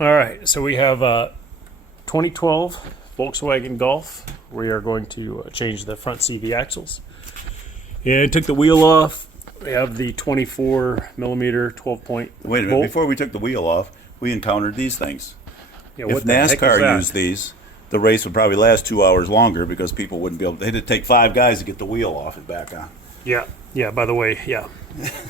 All right, so we have 2012 Volkswagen Golf. We are going to change the front CV axles. And took the wheel off. We have the 24 millimeter 12-point. Wait a minute, bolt. before we took the wheel off, we encountered these things. Yeah, If what the heck is NASCAR that? used these, the race would probably last 2 hours longer because people wouldn't be able. They had to take 5 guys to get the wheel off and back on. Yeah. By the way, yeah.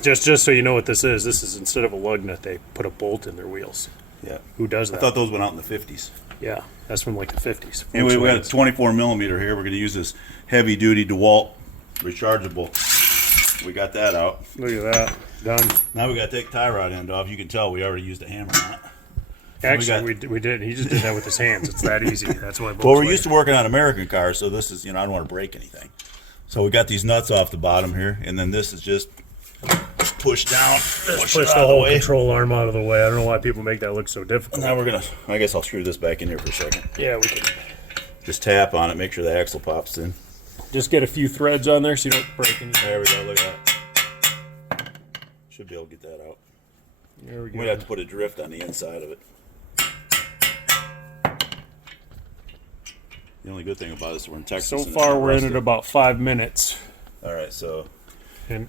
just so you know what this is instead of a lug nut, they put a bolt in their wheels. Yeah. Who does that? I thought those went out in the 50s. Yeah, that's from like the 50s. Anyway, we got a 24 millimeter here. We're going to use this heavy duty DeWalt rechargeable. We got that out. Look at that. Done. Now we got to take the tie rod end off. You can tell we already used a hammer on it. Actually, we did. He just did that with his hands. It's that easy. That's why. Well, we're used to working on American cars, so this is, I don't want to break anything. So we got these nuts off the bottom here, and then this is just push down. Push the whole control arm out of the way. I don't know why people make that look so difficult. Now we're going to, I guess I'll screw this back in here for a second. Yeah, we can. Just tap on it, make sure the axle pops in. Just get a few threads on there so you don't break anything. There we go, look at that. Should be able to get that out. There we go. We'd have to put a drift on the inside of it. The only good thing about this, we're in Texas. So far, we're in at about 5 minutes. All right, so. And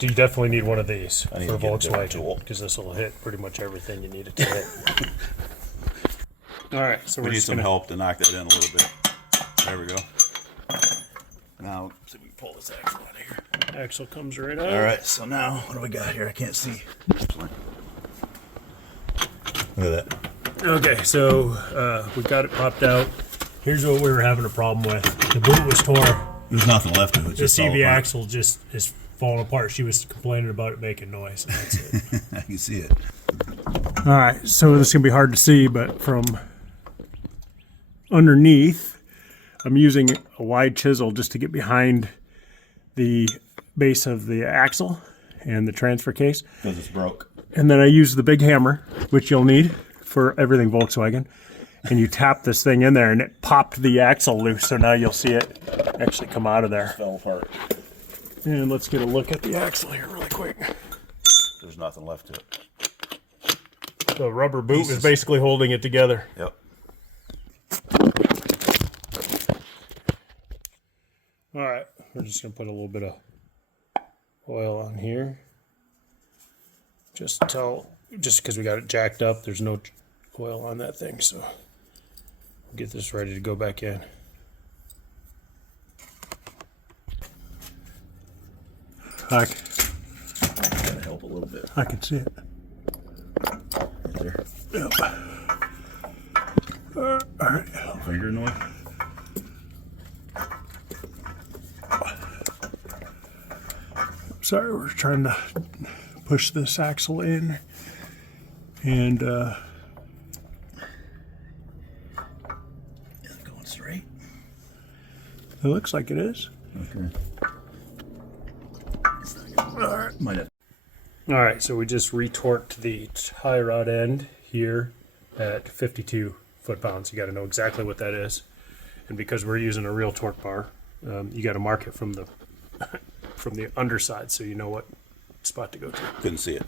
you definitely need one of these I need for to get a different Volkswagen tool. because this will hit pretty much everything you need it to hit. All right, so We we're need just some gonna, help to knock that in a little bit. There we go. Now, see if we can pull this axle out of here. Axle comes right out. All right, so now, what do we got here? I can't see. Look at that. Okay, so we got it popped out. Here's what we were having a problem with. The boot was torn. There's nothing left of it. The Just all CV apart. axle just is falling apart. She was complaining about it making noise. And that's it. I can see it. All right, so this is gonna be hard to see, but from underneath, I'm using a wide chisel just to get behind the base of the axle and the transfer case. Because it's broke. And then I use the big hammer, which you'll need for everything Volkswagen. And you tap this thing in there and it popped the axle loose. So now you'll see it actually come out of there. Fell apart. And let's get a look at the axle here really quick. There's nothing left to it. The rubber boot is basically holding it together. Yep. All right, we're just gonna put a little bit of oil on here. Just because we got it jacked up, there's no oil on that thing, so we'll get this ready to go back in. Gotta help a little bit. I can see it. Right there. Yep. All right. Finger noise. Sorry, we're trying to push this axle in, and Is it going straight? it looks like it is. Okay. All right. Might have. All right, so we just retorqued the tie rod end here at 52 foot-pounds. You got to know exactly what that is, and because we're using a real torque bar, you got to mark it from the from the underside so you know what spot to go to. Couldn't see it.